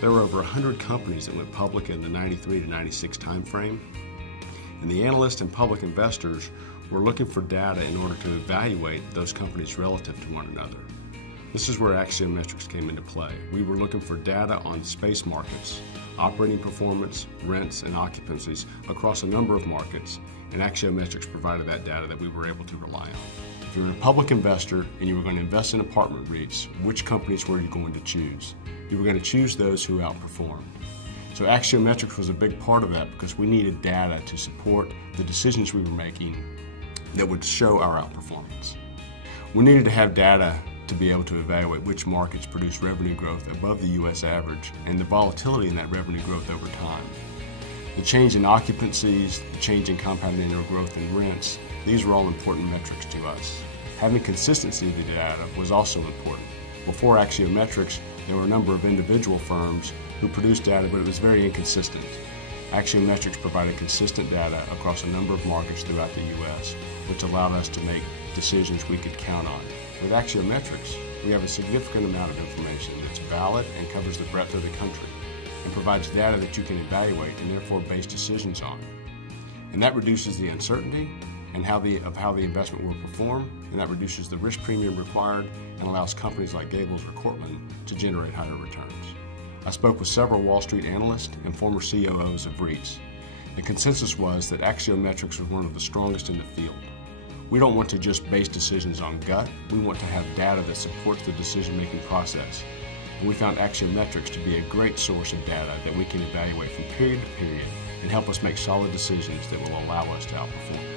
There were over 100 companies that went public in the 93 to 96 time frame, and the analysts and public investors were looking for data in order to evaluate those companies relative to one another. This is where axiometrics came into play. We were looking for data on space markets, operating performance, rents, and occupancies across a number of markets, and axiometrics provided that data that we were able to rely on. If you're a public investor and you were going to invest in apartment REITs, which companies were you going to choose? You were going to choose those who outperformed. So axiometrics was a big part of that because we needed data to support the decisions we were making that would show our outperformance. We needed to have data to be able to evaluate which markets produce revenue growth above the U.S. average and the volatility in that revenue growth over time. The change in occupancies, the change in compounded annual growth in rents, these were all important metrics to us. Having consistency of the data was also important. Before axiometrics, there were a number of individual firms who produced data, but it was very inconsistent. Axiometrics provided consistent data across a number of markets throughout the U.S., which allowed us to make decisions we could count on. With axiometrics, we have a significant amount of information that's valid and covers the breadth of the country and provides data that you can evaluate and therefore base decisions on. And that reduces the uncertainty and how the investment will perform, and that reduces the risk premium required and allows companies like Gables or Cortland to generate higher returns. I spoke with several Wall Street analysts and former COOs of REITs. The consensus was that axiometrics was one of the strongest in the field. We don't want to just base decisions on gut, we want to have data that supports the decision-making process. And we found axiometrics to be a great source of data that we can evaluate from period to period and help us make solid decisions that will allow us to outperform.